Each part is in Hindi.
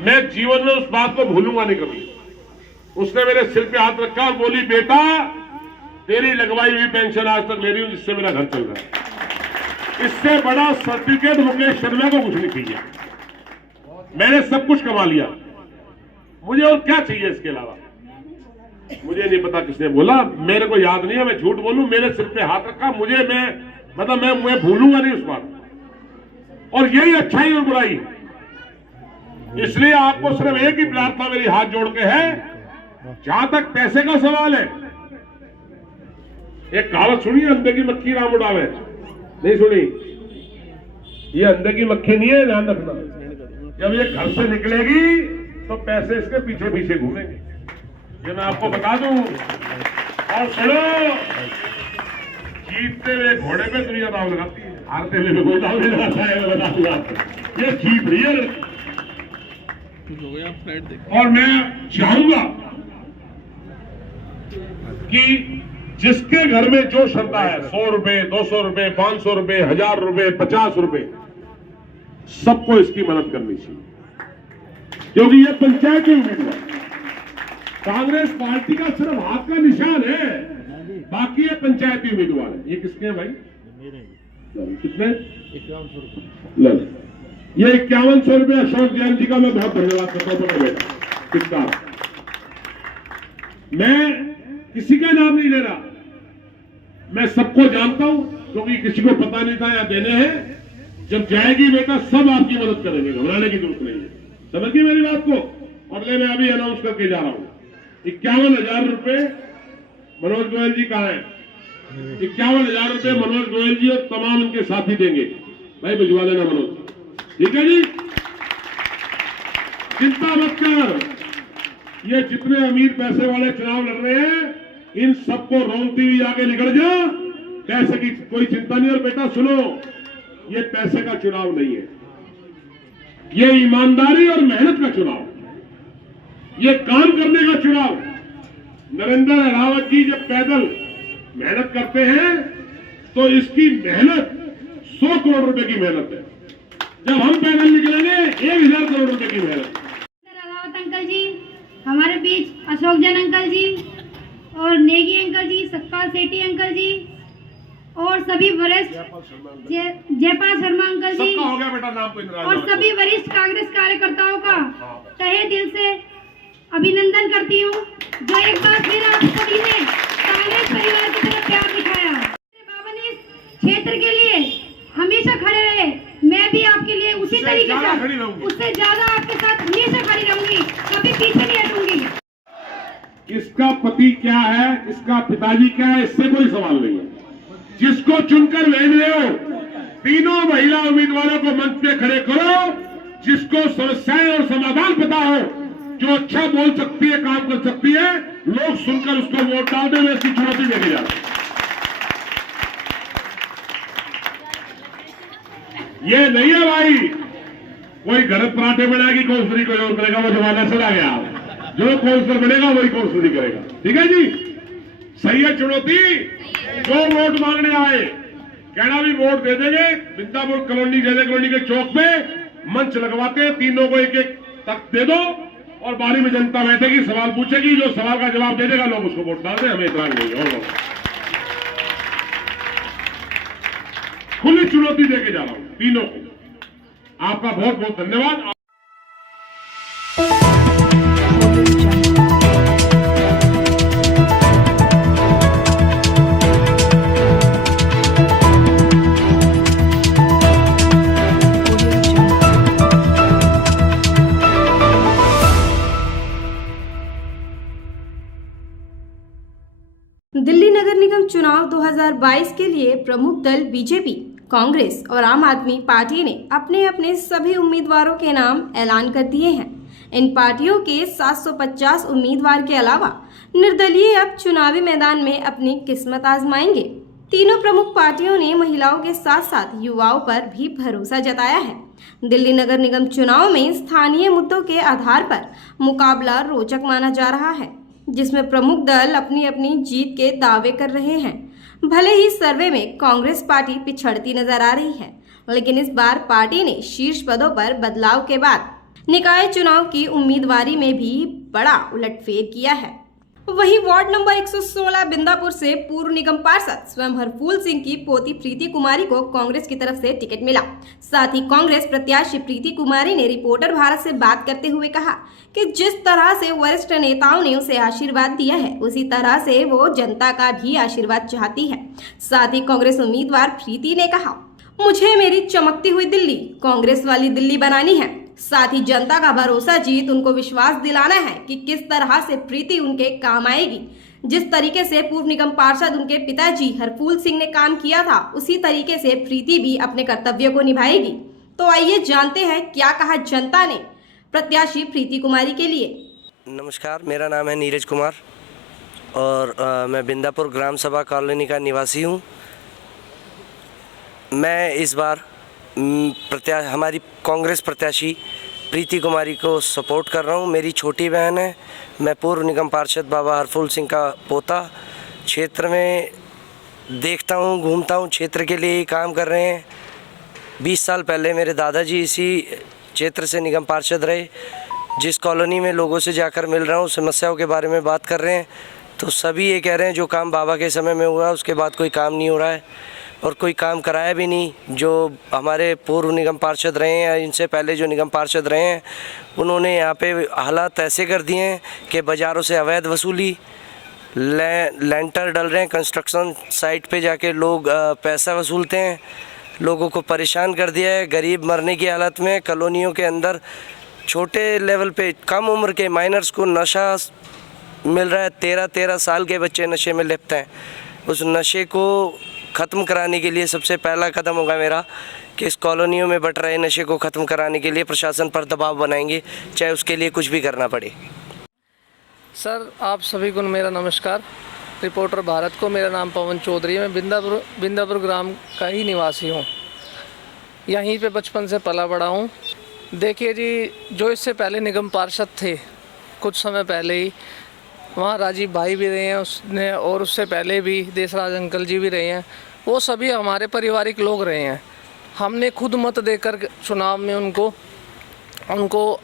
मैं जीवन में उस बात को भूलूंगा नहीं कभी। उसने मेरे सिर पे हाथ रखा और बोली, बेटा तेरी लगवाई हुई पेंशन आज तक ले रही हूं, जिससे मेरा घर चल रहा है। इससे बड़ा सर्टिफिकेट मुकेश शर्मा को कुछ नहीं चाहिए। मैंने सब कुछ कमा लिया, मुझे और क्या चाहिए इसके अलावा। मुझे नहीं पता किसने बोला, मेरे को याद नहीं है, मैं झूठ बोलूं। मेरे सिर पे हाथ रखा, मैं भूलूंगा नहीं उस बात। और यही अच्छाई और बुराई। इसलिए आपको सिर्फ एक ही प्रार्थना मेरी हाथ जोड़ के है, जहां तक पैसे का सवाल है, एक कहावत सुनी, अंधे की मक्खी राम उड़ावे। नहीं सुनी? ये अंधे की मक्खी नहीं है, ध्यान रखना। जब ये घर से निकलेगी तो पैसे इसके पीछे पीछे घूमेंगे, ये मैं आपको बता दूं। और सुनो, जीतते हुए घोड़े पे दुनिया दाव लगाती है, हारते हुए कोई दाव नहीं लगाता है, मैं बता दूंगा आपको। ये जीत रही है। और मैं चाहूंगा कि जिसके घर में जो श्रद्धा है, 100 रुपए, 200 रुपए, 500 रुपए, 1000 रुपए, 50 रुपए, सबको इसकी मदद करनी चाहिए। क्योंकि ये पंचायती उम्मीदवार कांग्रेस पार्टी का सिर्फ हाथ का निशान है, बाकी ये पंचायती उम्मीदवार है। ये किसके हैं भाई? कितने? 5100 रुपए। ये 5100 रुपए अशोक जैन जी का मैं बहुत धन्यवाद करता हूं। बेटा किसका? मैं किसी का नाम नहीं ले रहा, मैं सबको जानता हूं, क्योंकि किसी को पता नहीं था या देने हैं। जब जाएगी बेटा, सब आपकी मदद करेंगे, घबराने की जरूरत नहीं है। समझ गई मेरी बात को? और मैं अभी अनाउंस करके जा रहा हूं, 51,000 रुपए मनोज गोयल जी कहाँ है? 51,000 रुपए मनोज गोयल जी और तमाम उनके साथी देंगे। भाई भिजवा देना मनोज, ठीक है जी? चिंता मत कर। ये जितने अमीर पैसे वाले चुनाव लड़ रहे हैं, इन सबको रोंगती हुई आगे निकल जा। पैसे की कोई चिंता नहीं। और बेटा सुनो, ये पैसे का चुनाव नहीं है, ये ईमानदारी और मेहनत का चुनाव, ये काम करने का चुनाव। नरेंद्र रावत जी जब पैदल मेहनत करते हैं तो इसकी मेहनत 100 करोड़ रुपए की मेहनत है। जब हम पैदल निकलेंगे 1000 करोड़ रुपए की मेहनत। रावत अंकल जी, हमारे बीच अशोक जैन अंकल जी और नेगी अंकल जी, सतपाल सेठी अंकल जी और सभी वरिष्ठ, जयपाल शर्मा अंकल जी, हो गया बेटा नाम पे, और सभी वरिष्ठ कांग्रेस कार्यकर्ताओं का तहे दिल से अभिनंदन करती हूँ, जो एक बार फिर आप सभी ने कांग्रेस परिवार की तरफ प्यार दिखाया। बाबा ने इस क्षेत्र के लिए हमेशा खड़े रहे, मैं भी आपके लिए उसी तरीके से, उससे ज्यादा आपके साथ हमेशा खड़ी रहूंगी, कभी पीछे नहीं हटूंगी। इसका पति क्या है, इसका पिताजी क्या है, इससे कोई सवाल नहीं है। जिसको चुनकर भेज रहे हो, तीनों महिला उम्मीदवारों को मंच पे खड़े करो, जिसको समस्याएं और समाधान पता हो, जो अच्छा बोल सकती है, काम कर सकती है, लोग सुनकर उसको वोट डाल दें। ऐसी चुनौती देने जा रहे। ये नहीं है भाई कोई गलत पराठे बनाएगी, काउंसलरी कोई और करेगा, वो जमाना चला गया। जो काउंसलर बनेगा वही काउंसलरी करेगा, ठीक है जी? सही है चुनौती। जो वोट मांगने आए, कहना भी वोट दे देंगे। बिंदापुर कॉलोनी, जैसे कॉलोनी के चौक पे मंच लगवाते हैं, तीनों को एक एक तक दे दो और बारी में जनता बैठेगी, सवाल पूछेगी, जो सवाल का जवाब दे देगा लोग उसको वोट डाल दें, हमें इतराज नहीं है। और खुली चुनौती देके जा रहा हूं तीनों को। आपका बहुत बहुत धन्यवाद। दिल्ली नगर निगम चुनाव 2022 के लिए प्रमुख दल बीजेपी, कांग्रेस और आम आदमी पार्टी ने अपने अपने सभी उम्मीदवारों के नाम ऐलान कर दिए हैं। इन पार्टियों के 750 उम्मीदवार के अलावा निर्दलीय अब चुनावी मैदान में अपनी किस्मत आजमाएंगे। तीनों प्रमुख पार्टियों ने महिलाओं के साथ साथ युवाओं पर भी भरोसा जताया है। दिल्ली नगर निगम चुनाव में स्थानीय मुद्दों के आधार पर मुकाबला रोचक माना जा रहा है, जिसमें प्रमुख दल अपनी अपनी जीत के दावे कर रहे हैं। भले ही सर्वे में कांग्रेस पार्टी पिछड़ती नजर आ रही है, लेकिन इस बार पार्टी ने शीर्ष पदों पर बदलाव के बाद निकाय चुनाव की उम्मीदवारी में भी बड़ा उलटफेर किया है। वहीं वार्ड नंबर 116 बिंदापुर से पूर्व निगम पार्षद स्वयं हरफूल सिंह की पोती प्रीति कुमारी को कांग्रेस की तरफ से टिकट मिला। साथ ही कांग्रेस प्रत्याशी प्रीति कुमारी ने रिपोर्टर भारत से बात करते हुए कहा कि जिस तरह से वरिष्ठ नेताओं ने उसे आशीर्वाद दिया है, उसी तरह से वो जनता का भी आशीर्वाद चाहती है। साथ ही कांग्रेस उम्मीदवार प्रीति ने कहा, मुझे मेरी चमकती हुई दिल्ली, कांग्रेस वाली दिल्ली बनानी है। साथ ही जनता का भरोसा जीत उनको विश्वास दिलाना है कि किस तरह से प्रीति उनके काम आएगी। जिस तरीके से पूर्व निगम पार्षद उनके पिताजी हरफूल सिंह ने काम किया था, उसी तरीके से प्रीति भी अपने कर्तव्य को निभाएगी। तो आइए जानते हैं क्या कहा जनता ने प्रत्याशी प्रीति कुमारी के लिए। नमस्कार, मेरा नाम है नीरज कुमार और मैं बिंदापुर ग्राम सभा कॉलोनी का निवासी हूँ। मैं इस बार हमारी कांग्रेस प्रत्याशी प्रीति कुमारी को सपोर्ट कर रहा हूँ। मेरी छोटी बहन है। मैं पूर्व निगम पार्षद बाबा हरफूल सिंह का पोता। क्षेत्र में देखता हूँ, घूमता हूँ, क्षेत्र के लिए काम कर रहे हैं। 20 साल पहले मेरे दादाजी इसी क्षेत्र से निगम पार्षद रहे। जिस कॉलोनी में लोगों से जाकर मिल रहा हूँ, समस्याओं के बारे में बात कर रहे हैं, तो सभी ये कह रहे हैं जो काम बाबा के समय में हुआ उसके बाद कोई काम नहीं हो रहा है और कोई काम कराया भी नहीं। जो हमारे पूर्व निगम पार्षद रहे हैं या इनसे पहले जो निगम पार्षद रहे हैं, उन्होंने यहाँ पे हालात ऐसे कर दिए हैं कि बाज़ारों से अवैध वसूली, लेंटर डल रहे हैं, कंस्ट्रक्शन साइट पे जाके लोग पैसा वसूलते हैं। लोगों को परेशान कर दिया है। गरीब मरने की हालत में कॉलोनियों के अंदर छोटे लेवल पे कम उम्र के माइनर्स को नशा मिल रहा है। 13-13 साल के बच्चे नशे में लिप्त हैं। उस नशे को ख़त्म कराने के लिए सबसे पहला कदम होगा मेरा कि इस कॉलोनियों में बट रहे नशे को ख़त्म कराने के लिए प्रशासन पर दबाव बनाएंगे, चाहे उसके लिए कुछ भी करना पड़े। सर, आप सभी को मेरा नमस्कार। रिपोर्टर भारत को मेरा नाम पवन चौधरी है। मैं बिंदापुर ग्राम का ही निवासी हूँ। यहीं पे बचपन से पला बड़ा हूँ। देखिए जी, जो इससे पहले निगम पार्षद थे, कुछ समय पहले ही वहाँ राजीव भाई भी रहे हैं उसने, और उससे पहले भी देशराज अंकल जी भी रहे हैं। वो सभी हमारे पारिवारिक लोग रहे हैं। हमने खुद मत देकर चुनाव में उनको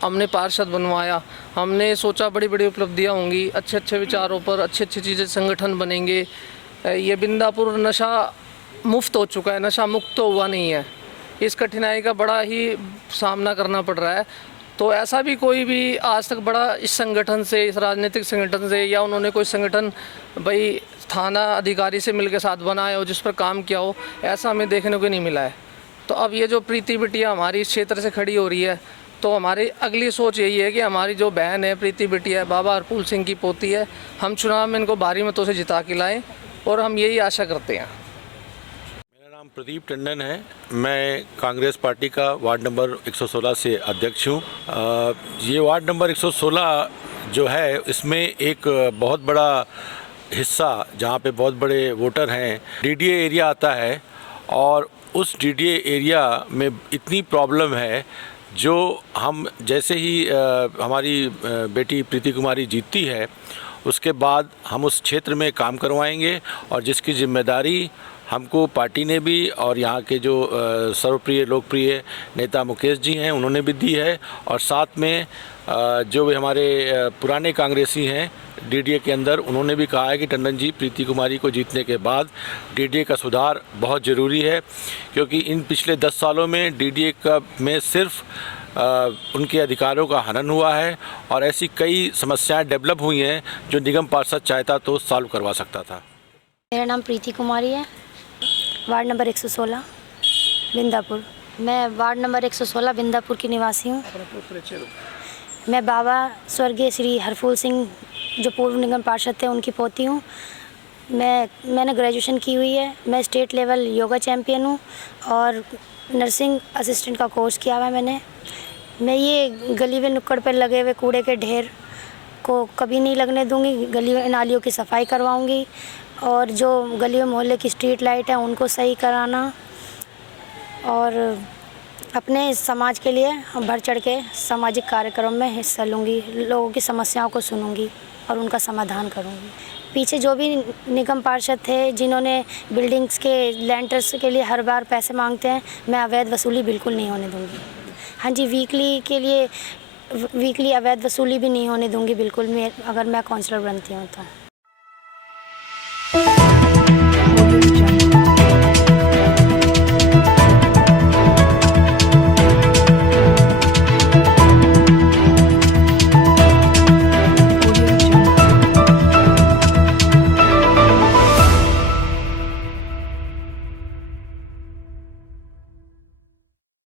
हमने पार्षद बनवाया। हमने सोचा बड़ी बड़ी उपलब्धियाँ होंगी, अच्छे अच्छे विचारों पर अच्छी अच्छी चीज़ें, संगठन बनेंगे। ये बिंदापुर नशा मुफ्त हो चुका है, नशा मुक्त तो हुआ नहीं है। इस कठिनाई का बड़ा ही सामना करना पड़ रहा है। तो ऐसा भी कोई भी आज तक बड़ा इस संगठन से, इस राजनीतिक संगठन से, या उन्होंने कोई संगठन भाई थाना अधिकारी से मिलकर साथ बनाया हो, जिस पर काम किया हो, ऐसा हमें देखने को नहीं मिला है। तो अब ये जो प्रीति बिटिया हमारी इस क्षेत्र से खड़ी हो रही है, तो हमारी अगली सोच यही है कि हमारी जो बहन है प्रीति बिटिया है, बाबा हरफूल सिंह की पोती है, हम चुनाव में इनको भारी मतों से जिता के लाएँ और हम यही आशा करते हैं। प्रदीप टंडन है। मैं कांग्रेस पार्टी का वार्ड नंबर 116 से अध्यक्ष हूँ। ये वार्ड नंबर 116 जो है, इसमें एक बहुत बड़ा हिस्सा जहाँ पे बहुत बड़े वोटर हैं, डीडीए एरिया आता है। और उस डीडीए एरिया में इतनी प्रॉब्लम है, जो हम जैसे ही हमारी बेटी प्रीति कुमारी जीतती है, उसके बाद हम उस क्षेत्र में काम करवाएंगे। और जिसकी जिम्मेदारी हमको पार्टी ने भी और यहाँ के जो सर्वप्रिय लोकप्रिय नेता मुकेश जी हैं, उन्होंने भी दी है। और साथ में जो भी हमारे पुराने कांग्रेसी हैं डीडीए के अंदर, उन्होंने भी कहा है कि टंडन जी, प्रीति कुमारी को जीतने के बाद डीडीए का सुधार बहुत ज़रूरी है। क्योंकि इन पिछले 10 सालों में डीडीए का में सिर्फ उनके अधिकारों का हनन हुआ है और ऐसी कई समस्याएं डेवलप हुई हैं जो निगम पार्षद चाहता तो सॉल्व करवा सकता था। मेरा नाम प्रीति कुमारी है, वार्ड नंबर 116 बिंदापुर। मैं वार्ड नंबर 116 बिंदापुर की निवासी हूँ। मैं बाबा स्वर्गीय श्री हरफूल सिंह जो पूर्व निगम पार्षद थे, उनकी पोती हूँ। मैंने ग्रेजुएशन की हुई है। मैं स्टेट लेवल योगा चैम्पियन हूँ और नर्सिंग असिस्टेंट का कोर्स किया हुआ है मैंने। मैं ये गली व नुक्कड़ पर लगे हुए कूड़े के ढेर को कभी नहीं लगने दूंगी। गली नालियों की सफाई करवाऊंगी और जो गली मोहल्ले की स्ट्रीट लाइट है उनको सही कराना, और अपने समाज के लिए बढ़ चढ़ के सामाजिक कार्यक्रम में हिस्सा लूँगी। लोगों की समस्याओं को सुनूंगी और उनका समाधान करूँगी। पीछे जो भी निगम पार्षद थे जिन्होंने बिल्डिंग्स के लेंटर्स के लिए हर बार पैसे मांगते हैं, मैं अवैध वसूली बिल्कुल नहीं होने दूँगी। हाँ जी, वीकली के लिए वीकली अवैध वसूली भी नहीं होने दूंगी बिल्कुल, मैं अगर मैं काउंसलर बनती हूँ तो।